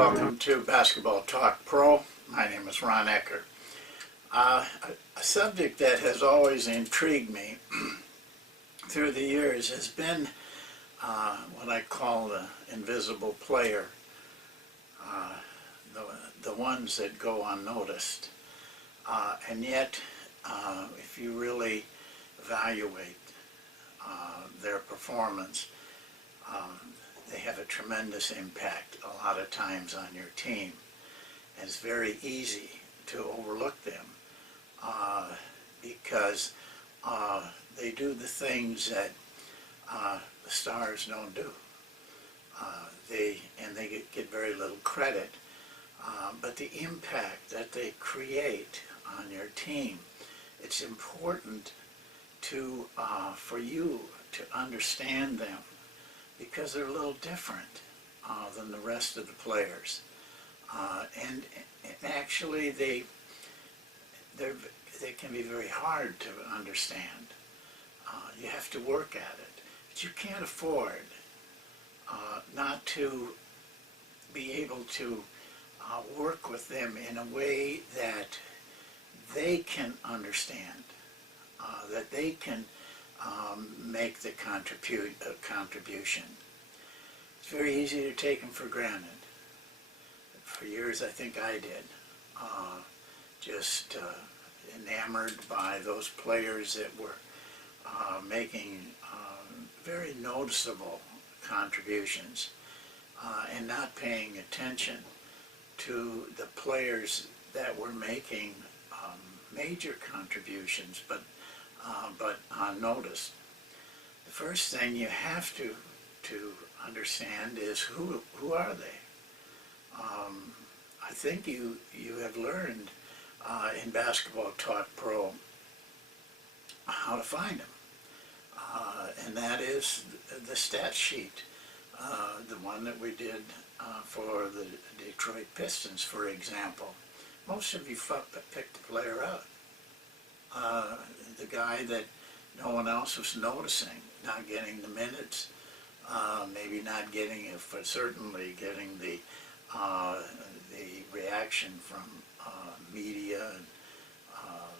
welcome to Basketball Talk Pro. My name is Ron Ecker. A subject that has always intrigued me through the years has been what I call the invisible player, the ones that go unnoticed. And yet, if you really evaluate their performance, they have a tremendous impact a lot of times on your team. And it's very easy to overlook them because they do the things that the stars don't do. They get very little credit, but the impact that they create on your team, it's important to for you to understand them, because they're a little different than the rest of the players, and actually they can be very hard to understand. You have to work at it, but you can't afford not to be able to work with them in a way that they can understand, that they can make the contribution. It's very easy to take them for granted. For years, I think I did. Just enamored by those players that were making very noticeable contributions, and not paying attention to the players that were making major contributions, but unnoticed. The first thing you have to understand is who are they? I think you have learned in Basketball Talk Pro how to find them, and that is the stat sheet, the one that we did for the Detroit Pistons, for example. Most of you picked the player out. The guy that no one else was noticing, not getting the minutes, maybe not getting it, but certainly getting the reaction from media and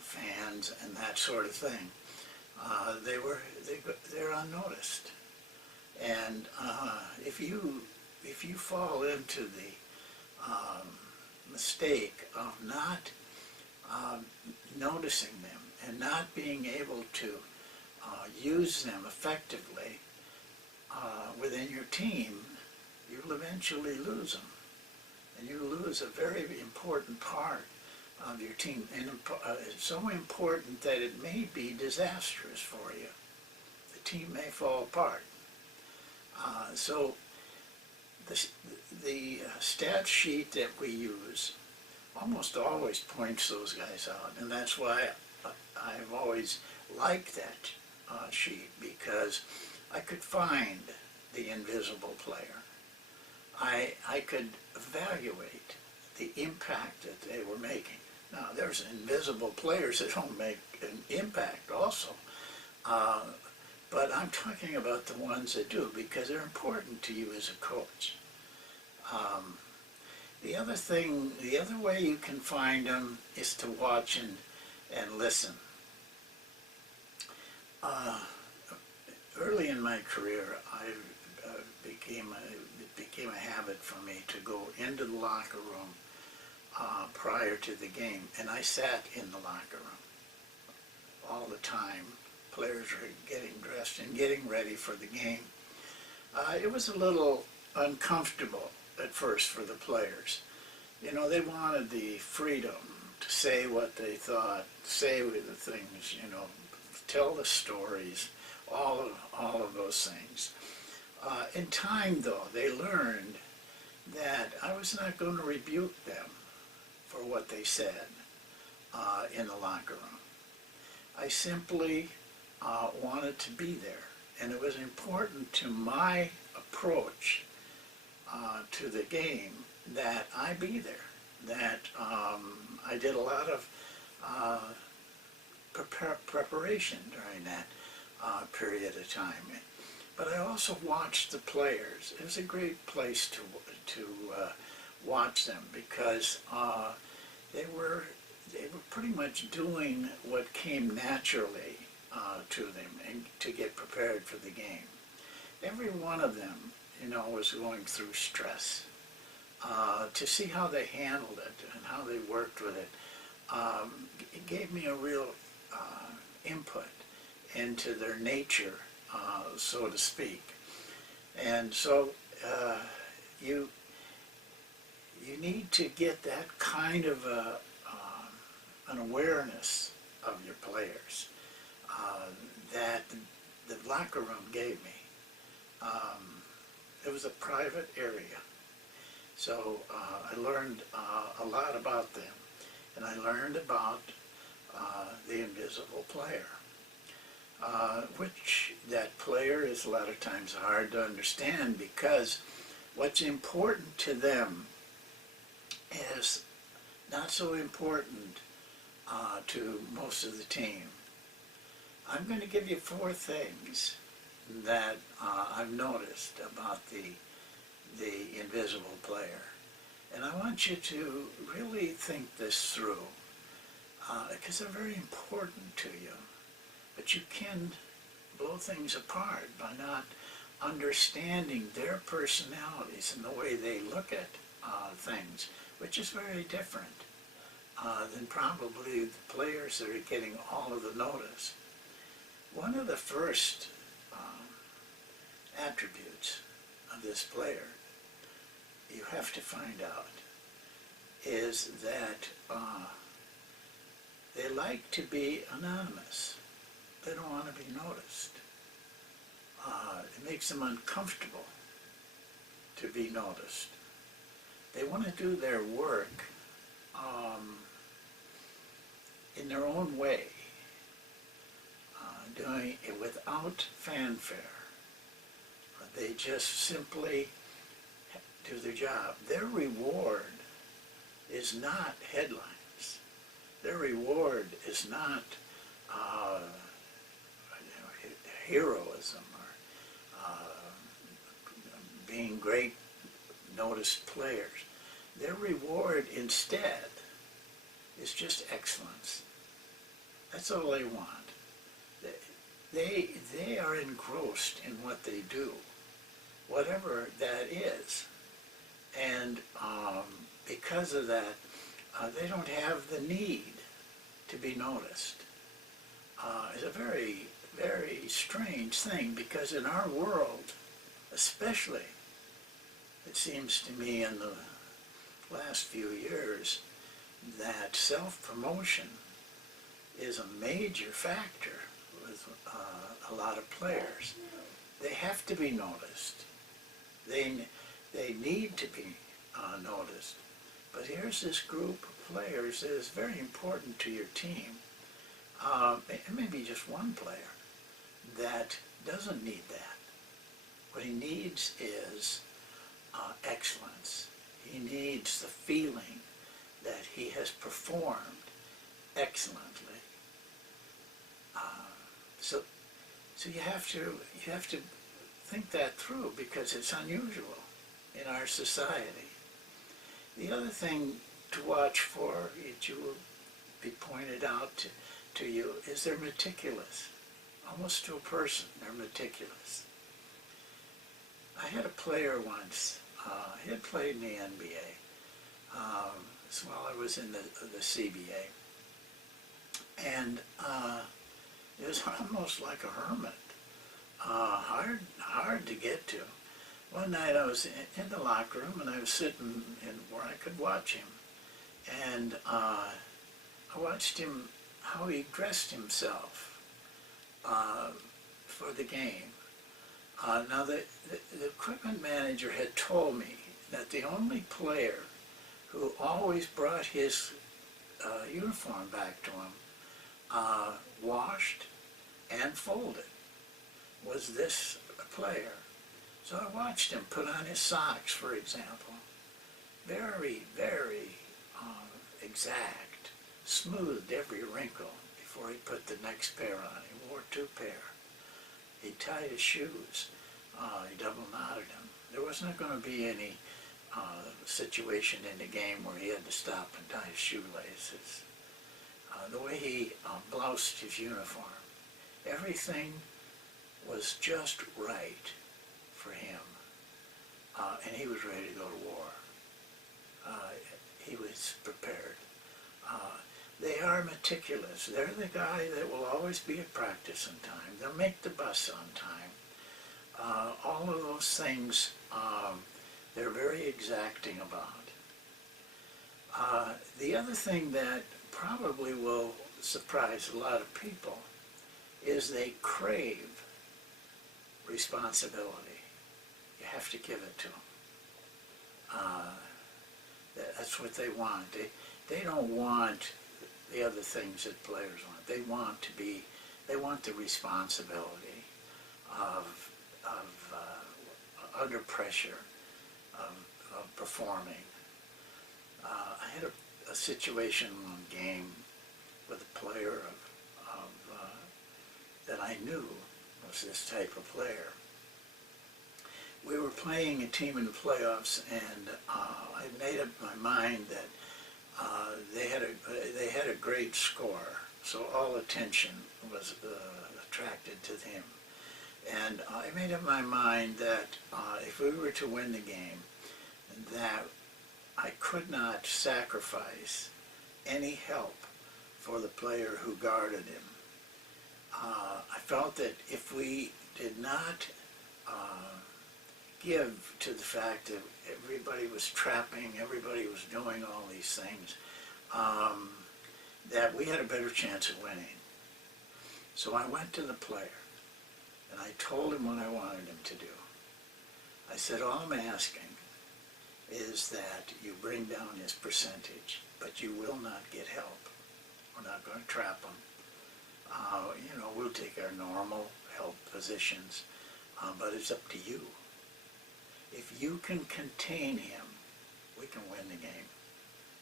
fans and that sort of thing. They're unnoticed, and if you fall into the mistake of not noticing them and not being able to use them effectively within your team, you'll eventually lose them. And you lose a very important part of your team. And it's so important that it may be disastrous for you. The team may fall apart. So the stat sheet that we use almost always points those guys out, and that's why I've always liked that sheet, because I could find the invisible player. I could evaluate the impact that they were making. Now, there's invisible players that don't make an impact also, but I'm talking about the ones that do, because they're important to you as a coach. The other way you can find them is to watch and listen. Early in my career, it became a habit for me to go into the locker room prior to the game, and I sat in the locker room all the time. Players were getting dressed and getting ready for the game. It was a little uncomfortable at first for the players. You know, they wanted the freedom to say what they thought, say the things, you know, tell the stories, all of those things. In time, though, they learned that I was not going to rebuke them for what they said in the locker room. I simply wanted to be there, and it was important to my approach to the game that I be there, that I did a lot of preparation during that period of time. But I also watched the players. It was a great place to watch them because they were pretty much doing what came naturally to them and to get prepared for the game. Every one of them, was going through stress. To see how they handled it and how they worked with it, it gave me a real input into their nature, so to speak. And so you need to get that kind of an awareness of your players that the locker room gave me. It was a private area, so I learned a lot about them, and I learned about the invisible player, which that player is a lot of times hard to understand because what's important to them is not so important to most of the team. I'm going to give you 4 things that I've noticed about the invisible player. And I want you to really think this through because they're very important to you. But you can blow things apart by not understanding their personalities and the way they look at things, which is very different than probably the players that are getting all of the notice. One of the first attributes of this player you have to find out is that they like to be anonymous. They don't want to be noticed. It makes them uncomfortable to be noticed. They want to do their work in their own way, doing it without fanfare. They just simply do their job. Their reward is not headlines. Their reward is not heroism or being great noticed players. Their reward instead is just excellence. That's all they want. They are engrossed in what they do, whatever that is. And because of that, they don't have the need to be noticed. It's a very, very strange thing because in our world, especially, it seems to me in the last few years, that self-promotion is a major factor with a lot of players. They have to be noticed. They need to be noticed. But here's this group of players that is very important to your team. It may be just one player that doesn't need that. What he needs is excellence. He needs the feeling that he has performed excellently. So you have to think that through because it's unusual in our society. The other thing to watch for, it will be pointed out to you, is they're meticulous. Almost to a person, they're meticulous. I had a player once, he had played in the NBA while I was in the CBA. And it was almost like a hermit, hard to get to. One night I was in the locker room and I was sitting in where I could watch him. And I watched him, how he dressed himself for the game. Now the equipment manager had told me that the only player who always brought his uniform back to him, washed and folded, was this player. So I watched him put on his socks, for example. Very, very exact, smoothed every wrinkle before he put the next pair on. He wore 2 pair. He tied his shoes. He double knotted them. There was not going to be any situation in the game where he had to stop and tie his shoelaces. The way he bloused his uniform. Everything was just right for him. And he was ready to go to war. He was prepared. They are meticulous. They're the guy that will always be at practice on time. They'll make the bus on time. All of those things they're very exacting about. The other thing that probably will surprise a lot of people is they crave responsibility. You have to give it to them. That's what they want. They don't want the other things that players want. They want the responsibility of under pressure, of performing. I had a situation one game with a player that I knew was this type of player. We were playing a team in the playoffs, and I made up my mind that they had a great score, so all attention was attracted to him. And I made up my mind that if we were to win the game, that I could not sacrifice any help for the player who guarded him. I felt that if we did not give to the fact that everybody was trapping, everybody was doing all these things, that we had a better chance of winning. So I went to the player, and I told him what I wanted him to do. I said, all I'm asking is that you bring down his percentage, but you will not get help. We're not going to trap him. We'll take our normal help positions, but it's up to you. If you can contain him, we can win the game,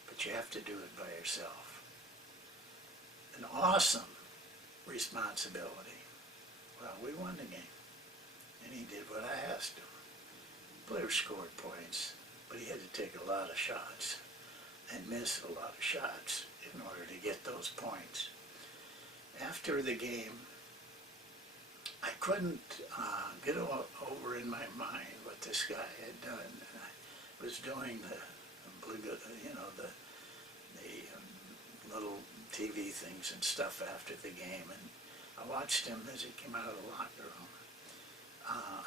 but you have to do it by yourself. An awesome responsibility. Well, we won the game, and he did what I asked him. The player scored points, but he had to take a lot of shots and miss a lot of shots in order to get those points. After the game, I couldn't get over in my mind what this guy had done. I was doing the little TV things and stuff after the game, and I watched him as he came out of the locker room.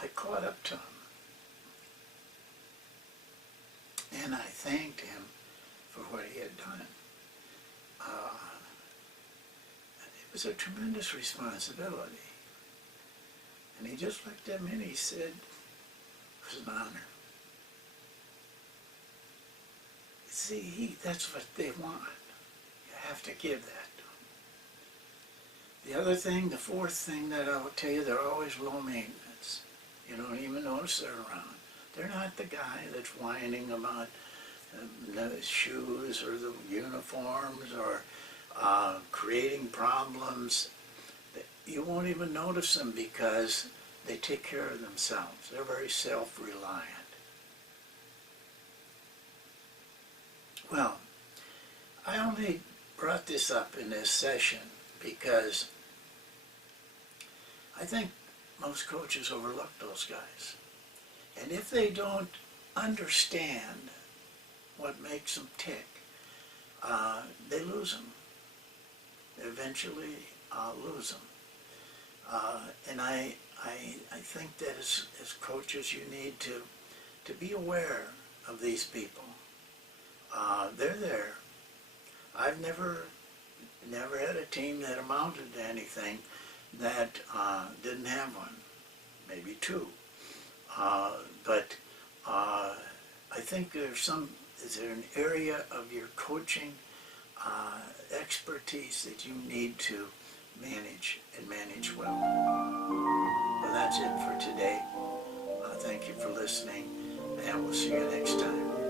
I caught up to him, and I thanked him for what he had done. It was a tremendous responsibility. And he just looked at me and he said, it was an honor. See, that's what they want. You have to give that to them. The other thing, the fourth thing that I'll tell you, they're always low maintenance. You don't even notice they're around. They're not the guy that's whining about the shoes or the uniforms or creating problems. You won't even notice them because they take care of themselves. They're very self-reliant. Well, I only brought this up in this session because I think most coaches overlook those guys. And if they don't understand what makes them tick, they lose them. They eventually lose them. And I think that as coaches, you need to be aware of these people. They're there. I've never had a team that amounted to anything that didn't have one, maybe two. But I think is there an area of your coaching expertise that you need to manage and manage well? Well, that's it for today. Thank you for listening, and we'll see you next time.